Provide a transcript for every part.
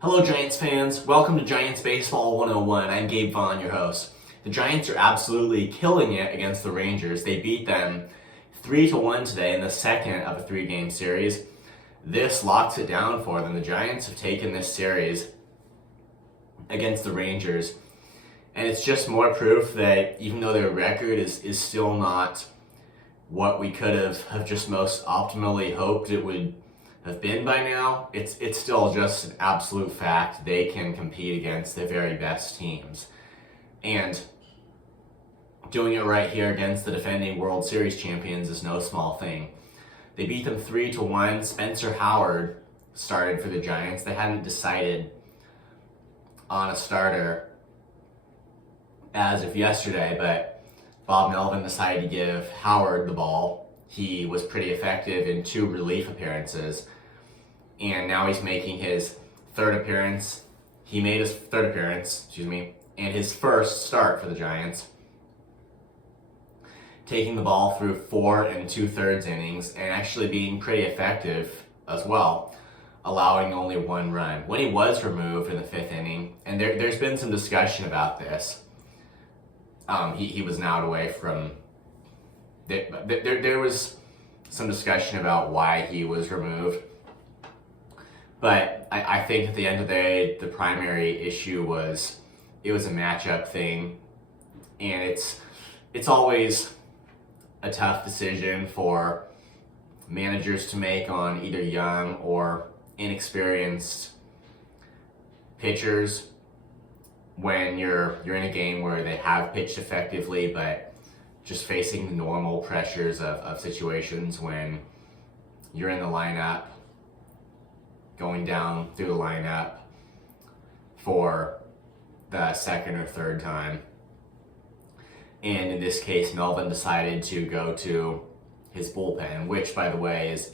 Hello Giants fans, welcome to Giants Baseball 101. I'm Gabe Vaughn, your host. The Giants are absolutely killing it against the Rangers. They beat them 3-1 today in the second of a three-game series. This locks it down for them. The Giants have taken this series against the Rangers, and it's just more proof that even though their record is still not what we could have just most optimally hoped it would have been by now, it's still just an absolute fact they can compete against the very best teams. And doing it right here against the defending World Series champions is no small thing. They beat them 3-1. Spencer Howard started for the Giants. They hadn't decided on a starter as of yesterday, but Bob Melvin decided to give Howard the ball. He was pretty effective in 2 relief appearances, and now he's making his third appearance. He made his third appearance, and his first start for the Giants, taking the ball through 4 2/3 innings and actually being pretty effective as well, allowing only 1 run. When he was removed in the 5th inning, and there's been some discussion about this, he was now away from. There was some discussion about why he was removed, but I think at the end of the day, the primary issue was it was a matchup thing, and it's always a tough decision for managers to make on either young or inexperienced pitchers when you're in a game where they have pitched effectively, but just facing the normal pressures of situations when you're in the lineup, going down through the lineup for the second or third time. And in this case, Melvin decided to go to his bullpen, which, by the way, is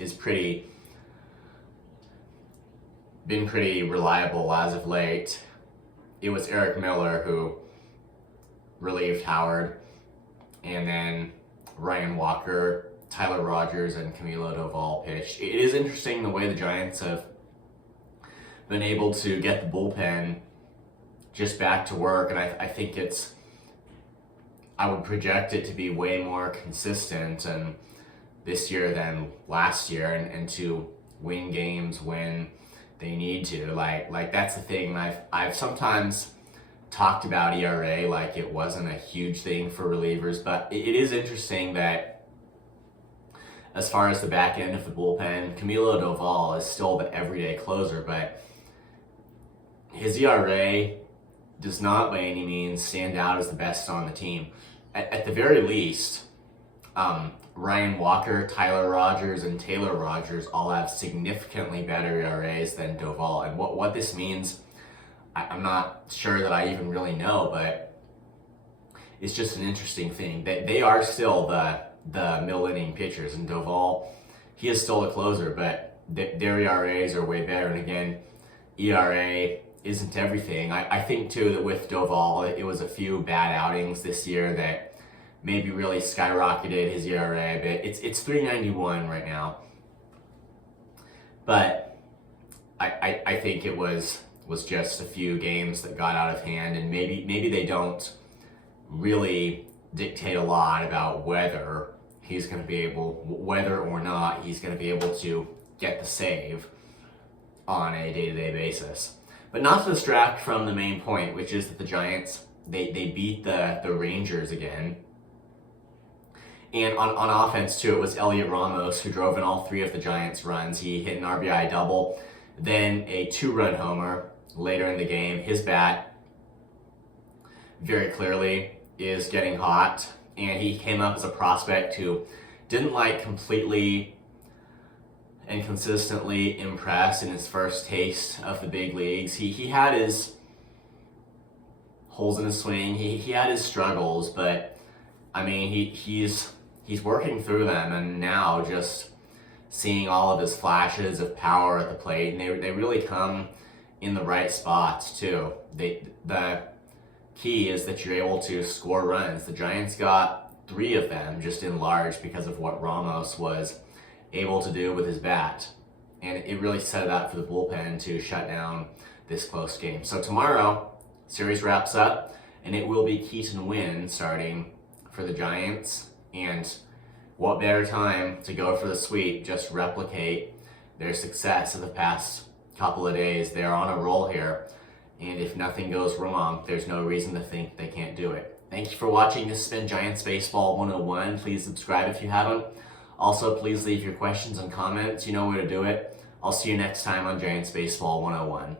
been pretty reliable as of late. It was Eric Miller who relieved Howard, and then Ryan Walker, Tyler Rogers, and Camilo Doval pitched. It is interesting the way the Giants have been able to get the bullpen just back to work, and I think I would project it to be way more consistent and this year than last year, and to win games when they need to. Like that's the thing. I've sometimes talked about ERA like it wasn't a huge thing for relievers, but it is interesting that as far as the back end of the bullpen, Camilo Doval is still the everyday closer, but his ERA does not by any means stand out as the best on the team. At the very least, Ryan Walker, Tyler Rogers, and Taylor Rogers all have significantly better ERAs than Doval. And what this means, I'm not sure that I even really know, but it's just an interesting thing. They are still the middle inning pitchers, and Doval, he is still a closer, but their ERAs are way better. And again, ERA isn't everything. I think too that with Doval, it was a few bad outings this year that maybe really skyrocketed his ERA, but it's 3.91 right now. But I think it was just a few games that got out of hand, and maybe they don't really dictate a lot about whether or not he's going to be able to get the save on a day-to-day basis. But not to distract from the main point, which is that the Giants, they beat the Rangers again. And on offense, too, it was Heliot Ramos who drove in all 3 of the Giants' runs. He hit an RBI double, then a 2-run homer later in the game. His bat, very clearly, is getting hot, and he came up as a prospect who didn't completely and consistently impress in his first taste of the big leagues. He had his holes in his swing. He had his struggles, but I mean he's working through them, and now just seeing all of his flashes of power at the plate, and they really come in the right spots too. The key is that you're able to score runs. The Giants got 3 of them just in large because of what Ramos was able to do with his bat. And it really set it up for the bullpen to shut down this close game. So tomorrow, series wraps up, and it will be Keaton Winn starting for the Giants. And what better time to go for the sweep, just replicate their success of the past couple of days. They're on a roll here, and if nothing goes wrong, there's no reason to think they can't do it. Thank you for watching. This has been Giants Baseball 101. Please subscribe if you haven't. Also, please leave your questions and comments. You know where to do it. I'll see you next time on Giants Baseball 101.